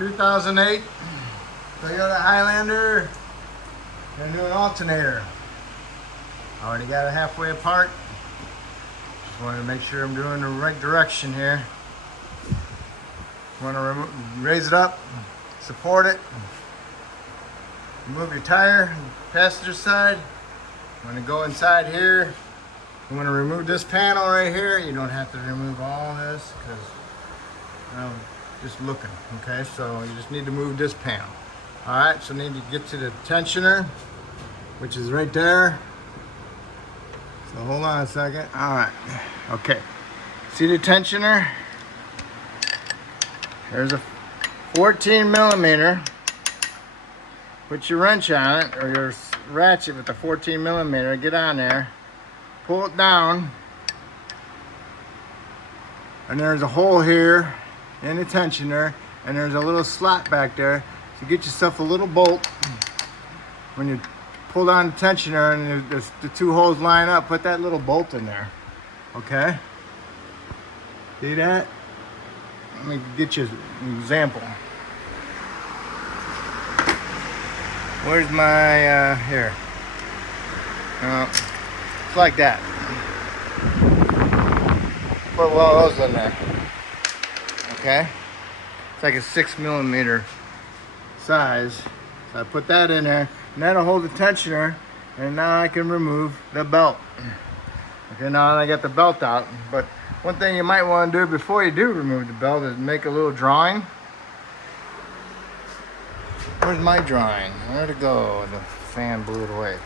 2008 Toyota Highlander. Gonna do an alternator. Already got it halfway apart. Just wanted to make sure I'm doing the right direction here. Want to raise it up, support it. Remove your tire, passenger side. Want to go inside here. You want to remove this panel right here. You don't have to remove all this because just looking, okay? So you just need to move this panel. All right, so need to get to the tensioner, which is right there. So hold on a second. All right, okay. See the tensioner? There's a 14 millimeter. Put your wrench on it, or your ratchet with the 14 millimeter. Get on there, pull it down, and there's a hole here in the tensioner, and there's a little slot back there. So get yourself a little bolt. When you pull down the tensioner and the two holes line up, put that little bolt in there. Okay? See that? Let me get you an example. Where's my, here. It's like that. Put one of those in there. Okay? It's like a 6 millimeter size. So I put that in there, and that'll hold the tensioner, and now I can remove the belt. Okay, now I got the belt out, but one thing you might want to do before you do remove the belt is make a little drawing. Where's my drawing? Where'd it go? The fan blew it away.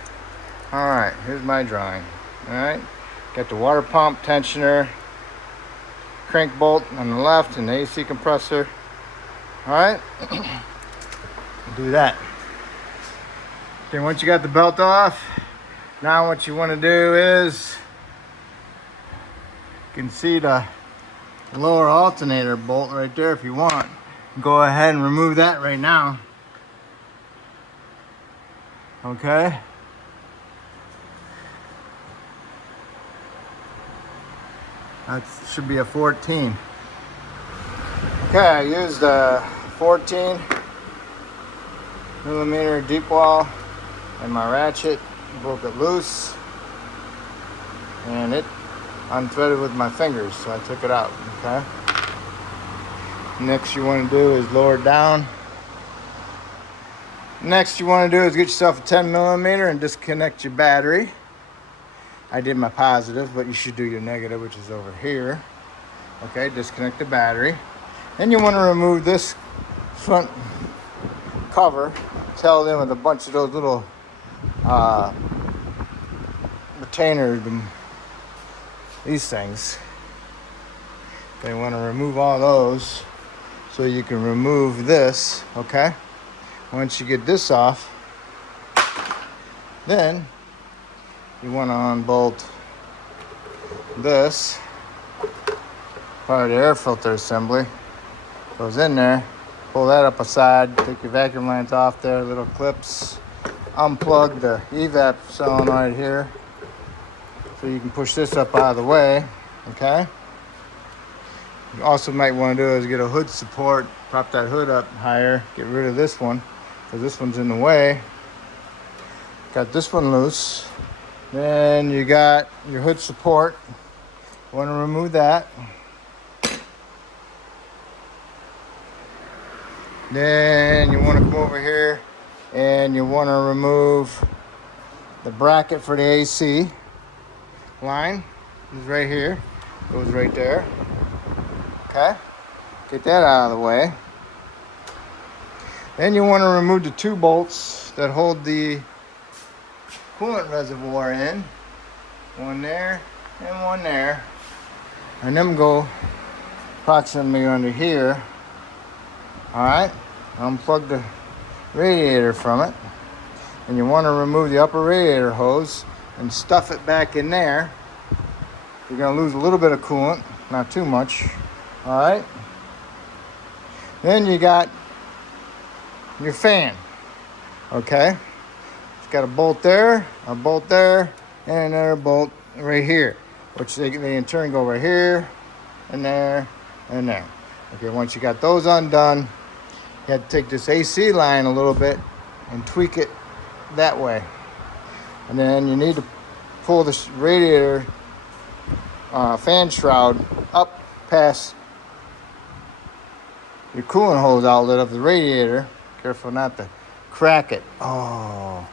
Alright, here's my drawing. Alright, got the water pump, tensioner, crank bolt on the left, and the AC compressor. Alright, do that. Okay, once you got the belt off, now what you want to do is, you can see the lower alternator bolt right there if you want. Go ahead and remove that right now. Okay. That should be a 14. Okay, I used a 14 millimeter deep wall and my ratchet, broke it loose, and it unthreaded with my fingers, so I took it out. Okay. Next you want to do is lower it down. Next you want to do is get yourself a 10 millimeter and disconnect your battery. I did my positive, but you should do your negative, which is over here. Okay, disconnect the battery. Then you want to remove this front cover. It's held in with a bunch of those little retainers, these things. They want to remove all those so you can remove this, okay? Once you get this off, then you want to unbolt this part of the air filter assembly. Goes in there, pull that up aside, take your vacuum lines off there, little clips, unplug the evap solenoid here so you can push this up out of the way, okay? You also might want to do is get a hood support, prop that hood up higher, get rid of this one because this one's in the way. Got this one loose. Then you got your hood support. You want to remove that. Then you want to come over here and you want to remove the bracket for the AC line. It's right here. Goes right there. Okay. Get that out of the way. Then you want to remove the two bolts that hold the coolant reservoir in. One there and one there. And them go approximately under here. Alright, unplug the radiator from it. And you want to remove the upper radiator hose and stuff it back in there. You're going to lose a little bit of coolant, not too much. Alright. Then you got your fan. Okay. It's got a bolt there, and another bolt right here. Which they in turn go right here, and there, and there. Okay, once you got those undone, you had to take this AC line a little bit and tweak it that way. And then you need to pull this radiator fan shroud up past your coolant hose outlet of the radiator. Careful not to crack it. Oh,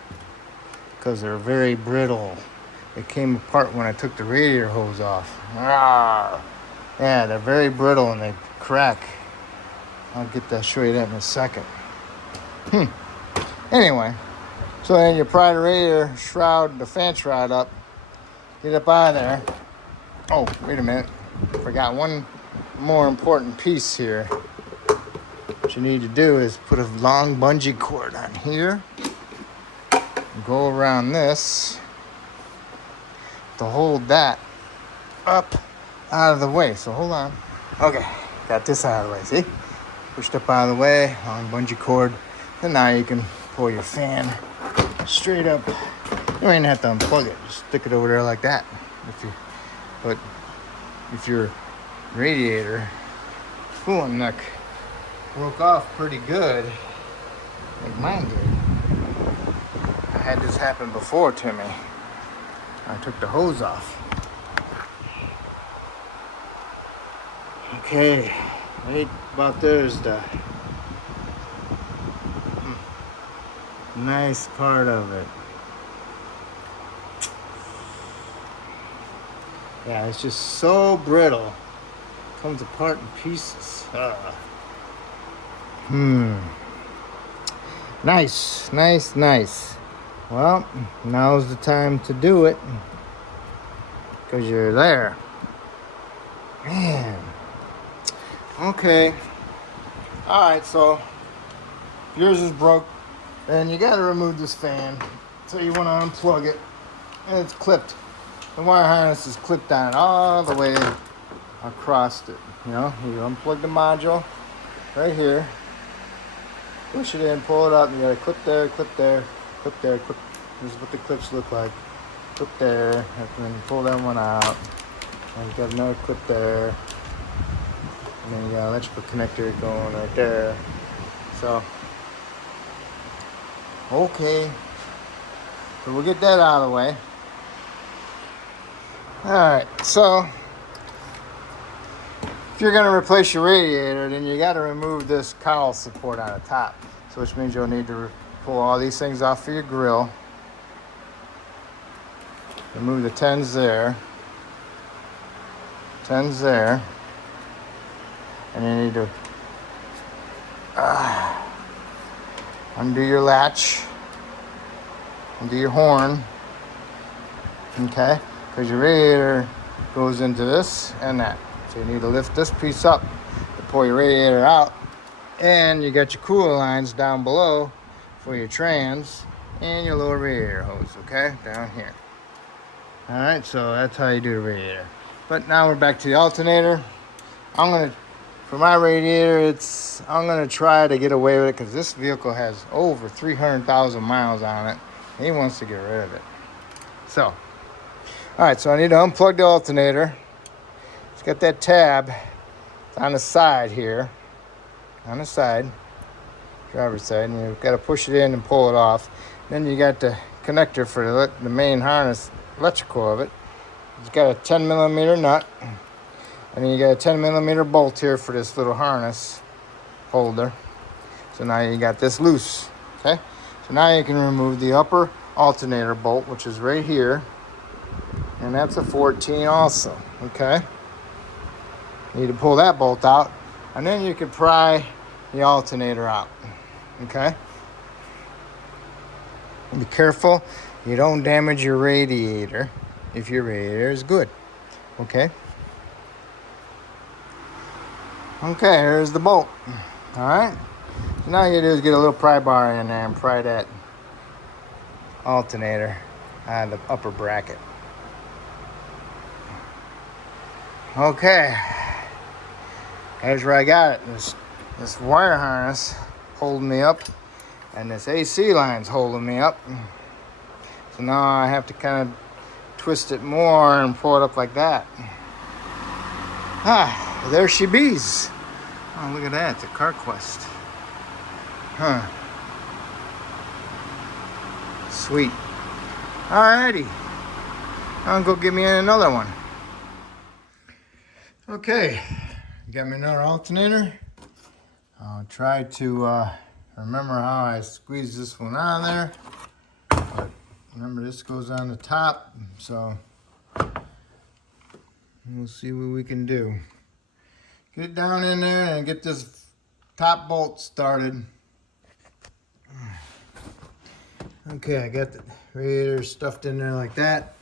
because they're very brittle. It came apart when I took the radiator hose off. Ah, yeah, they're very brittle and they crack. I'll show you that in a second. Anyway, so then you pry the radiator shroud, the fan shroud up, get up out of there. Oh, wait a minute. Forgot one more important piece here. What you need to do is put a long bungee cord on here. Go around this to hold that up out of the way. So hold on. Okay, got this out of the way, see? Pushed up out of the way, long bungee cord. And now you can pull your fan straight up. You don't even have to unplug it. Just stick it over there like that. But if your radiator coolant neck broke off pretty good, like mine did. I had this happen before to me. I took the hose off. Okay, right about there's the nice part of it. Yeah, it's just so brittle. Comes apart in pieces. Nice. Well, now's the time to do it. Because you're there. Man. Okay. Alright, so if yours is broke, then you got to remove this fan. So you want to unplug it. And it's clipped. The wire harness is clipped on it all the way across it. You know, you unplug the module right here. Push it in, pull it up, and you got a clip there, clip there, clip there, clip. This is what the clips look like. Clip there, and then you pull that one out. And you got another clip there. And then you got an electrical connector going right there. So, okay. So we'll get that out of the way. Alright, so if you're going to replace your radiator, then you got to remove this cowl support on the top. So which means you'll need to pull all these things off of your grill. Remove the 10s there. 10s there. And you need to undo your latch. Undo your horn. Okay? Because your radiator goes into this and that. So you need to lift this piece up to pull your radiator out. And you got your cooler lines down below for your trans and your lower radiator hose, okay? Down here. Alright, so that's how you do the radiator. But now we're back to the alternator. For my radiator, I'm gonna try to get away with it because this vehicle has over 300,000 miles on it. And he wants to get rid of it. So, alright, so I need to unplug the alternator. It's got that tab. It's on the side here. On the side. Driver's side. And you've got to push it in and pull it off. Then you got the connector for the main harness, electrical of it. It's got a 10 millimeter nut. And then you got a 10 millimeter bolt here for this little harness holder. So now you got this loose. Okay? So now you can remove the upper alternator bolt, which is right here. And that's a 14 also. Okay? You need to pull that bolt out. And then you can pry the alternator out. Okay? Be careful you don't damage your radiator if your radiator is good. Okay? Okay, here's the bolt. Alright? So now you do is get a little pry bar in there and pry that alternator out of the upper bracket. Okay. Here's where I got it. This wire harness holding me up, and this AC line's holding me up. So now I have to kind of twist it more and pull it up like that. There she bees. Oh, look at that. It's a CarQuest. Huh. Sweet. Alrighty. I'll go get me another one. Okay. Got me another alternator. I'll try to remember how I squeeze this one out of there. But remember, this goes on the top, so we'll see what we can do. Get it down in there and get this top bolt started. Okay, I got the radiator stuffed in there like that.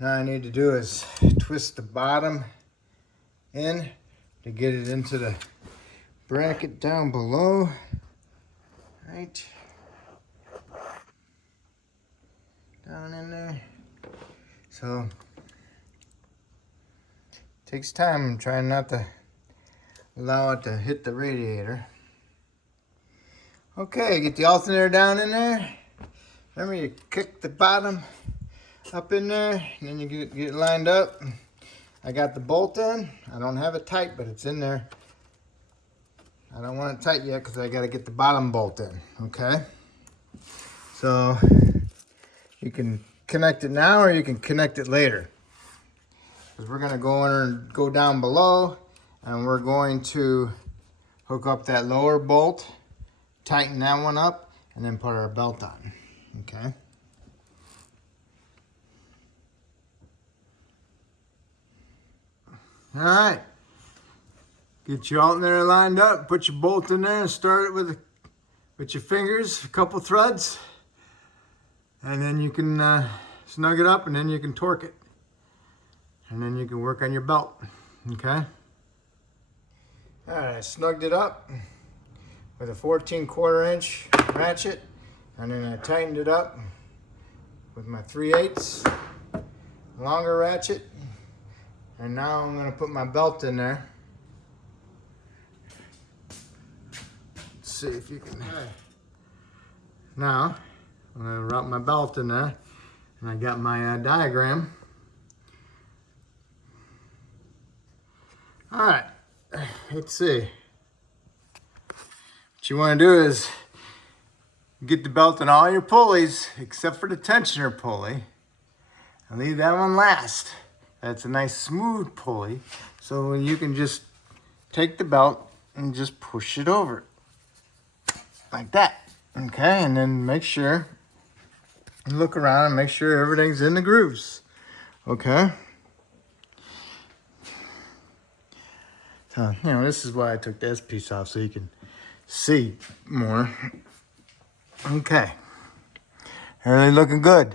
Now I need to do is twist the bottom in to get it into the bracket down below. Right. Down in there. So, takes time. I'm trying not to allow it to hit the radiator. Okay, get the alternator down in there. Remember, you kick the bottom up in there, and then you get it lined up. I got the bolt in. I don't have it tight, but it's in there. I don't want it tight yet because I got to get the bottom bolt in, okay? So, you can connect it now or you can connect it later. Because we're going to go in and go down below, and we're going to hook up that lower bolt, tighten that one up, and then put our belt on. Okay. All right. Get your alternator lined up. Put your bolt in there and start it with your fingers, a couple threads, and then you can snug it up, and then you can torque it, and then you can work on your belt. Okay. All right. I snugged it up with a 14¼ inch ratchet. And then I tightened it up with my 3/8 longer ratchet. And now I'm going to put my belt in there. Let's see if you can. Now, I'm going to wrap my belt in there. And I got my diagram. All right, let's see. What you want to do is get the belt on all your pulleys except for the tensioner pulley and leave that one last. That's a nice smooth pulley, so you can just take the belt and just push it over like that. Okay, and then make sure, look around and make sure everything's in the grooves. Okay. So, you know, this is why I took this piece off, so you can see more. Okay, really looking good.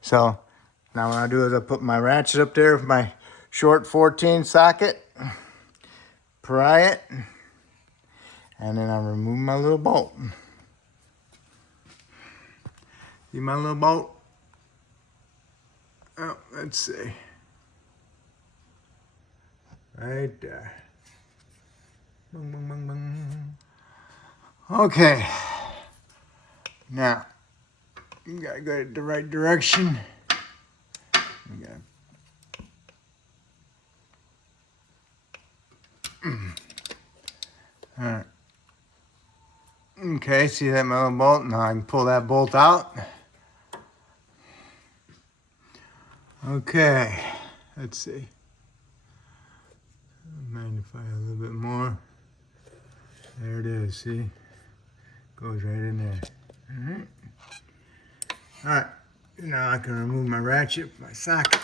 So now what I do is I put my ratchet up there with my short 14 socket, pry it, and then I remove my little bolt. See my little bolt? Oh, let's see. Right there. Bung, bung, bung, bung. Okay. Now, you gotta go the right direction. You gotta... All right. Okay, see that metal bolt? Now I can pull that bolt out. Okay, let's see. Magnify a little bit more. There it is, see? Goes right in there. Alright. Alright, now I can remove my ratchet, my socket.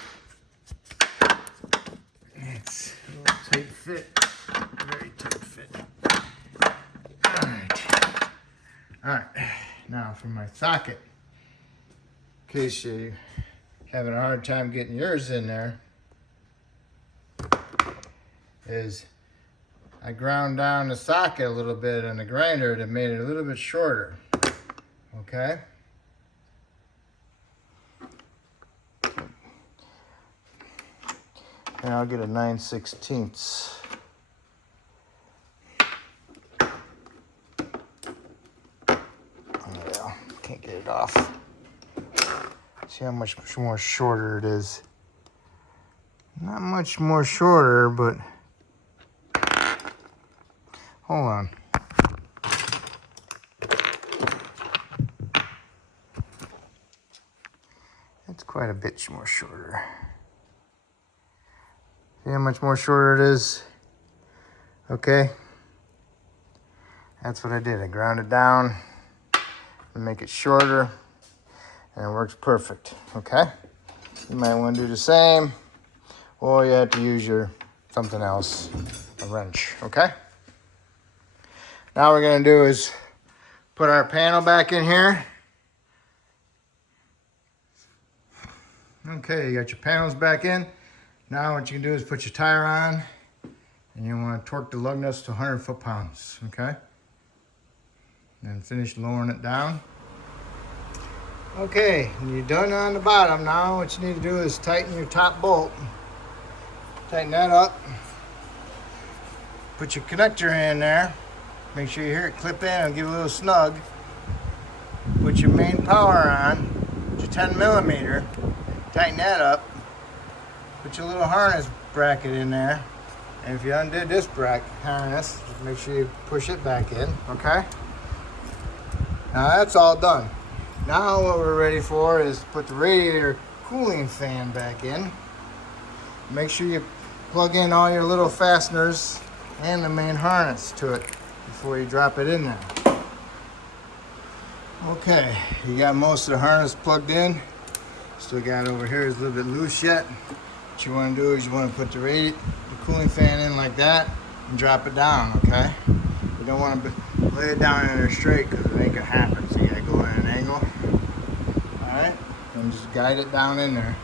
It's a little tight fit, very tight fit. Alright. Alright, now for my socket. In case you're having a hard time getting yours in there, is I ground down the socket a little bit on the grinder that made it a little bit shorter. Okay? And I'll get a 9/16. Yeah, can't get it off. See how much more shorter it is. Not much more shorter, but hold on. quite a bit more shorter. See how much more shorter it is? Okay. That's what I did. I ground it down and make it shorter, and it works perfect. Okay. You might want to do the same, or you have to use your something else, a wrench. Okay. Now what we're gonna do is put our panel back in here. Okay, you got your panels back in. Now what you can do is put your tire on, and you want to torque the lug nuts to 100 foot-pounds, okay? And finish lowering it down. Okay, and you're done on the bottom. Now what you need to do is tighten your top bolt. Tighten that up. Put your connector in there. Make sure you hear it clip in and give it a little snug. Put your main power on, your 10 millimeter. Tighten that up. Put your little harness bracket in there. And if you undid this harness, just make sure you push it back in, okay? Now that's all done. Now what we're ready for is put the radiator cooling fan back in. Make sure you plug in all your little fasteners and the main harness to it before you drop it in there. Okay, you got most of the harness plugged in. Still got over here is a little bit loose yet. What you want to do is you want to put the cooling fan in like that and drop it down, okay? You don't want to lay it down in there straight because it ain't gonna happen. So you gotta go at an angle. Alright? And just guide it down in there.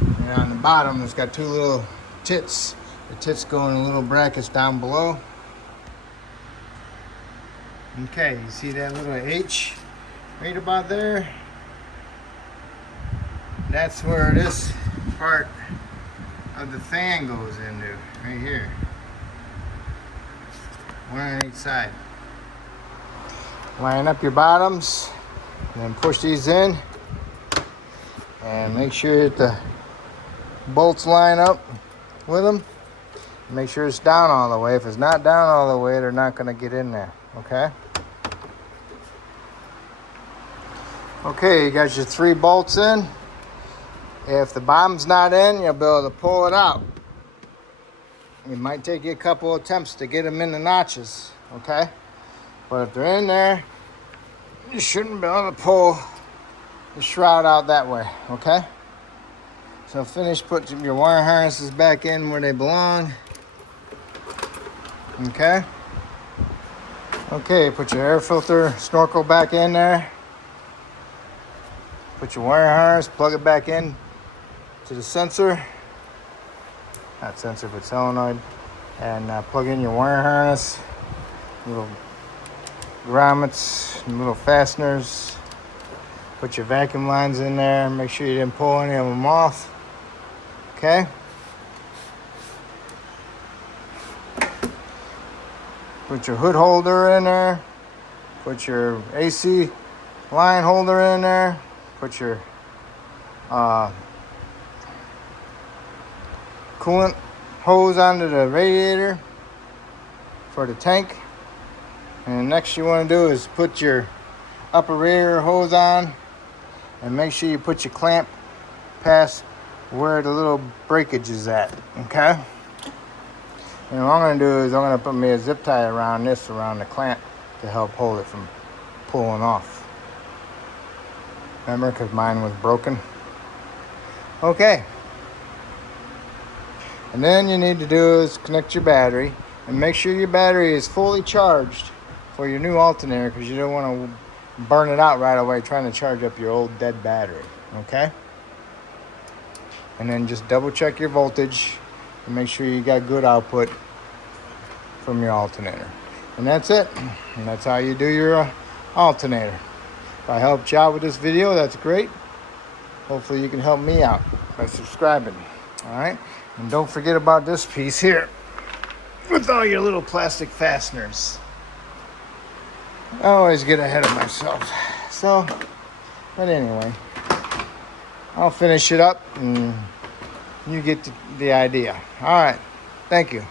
And on the bottom it's got two little tits. The tits go in little brackets down below. Okay, you see that little H right about there? That's where this part of the fan goes into, right here. One on each side. Line up your bottoms and then push these in and make sure that the bolts line up with them. Make sure it's down all the way. If it's not down all the way, they're not going to get in there, okay? Okay, you got your 3 bolts in. If the bottom's not in, you'll be able to pull it out. It might take you a couple attempts to get them in the notches, okay? But if they're in there, you shouldn't be able to pull the shroud out that way, okay? So finish putting your wire harnesses back in where they belong. Okay? Okay, put your air filter snorkel back in there. Put your wire harness, plug it back in to the sensor. Not sensor, but solenoid. And plug in your wire harness. Little grommets, and little fasteners. Put your vacuum lines in there. Make sure you didn't pull any of them off. Okay? Put your hood holder in there. Put your AC line holder in there. Put your coolant hose onto the radiator for the tank. And next you want to do is put your upper radiator hose on and make sure you put your clamp past where the little breakage is at, okay? And what I'm going to do is I'm going to put me a zip tie around the clamp to help hold it from pulling off. Remember, because mine was broken. Okay. And then you need to do is connect your battery and make sure your battery is fully charged for your new alternator, because you don't want to burn it out right away trying to charge up your old dead battery. Okay? And then just double check your voltage and make sure you got good output from your alternator. And that's it. And that's how you do your alternator. If I helped you out with this video, that's great. Hopefully you can help me out by subscribing. Alright? And don't forget about this piece here with all your little plastic fasteners. I always get ahead of myself. So, but anyway, I'll finish it up and you get the idea. Alright. Thank you.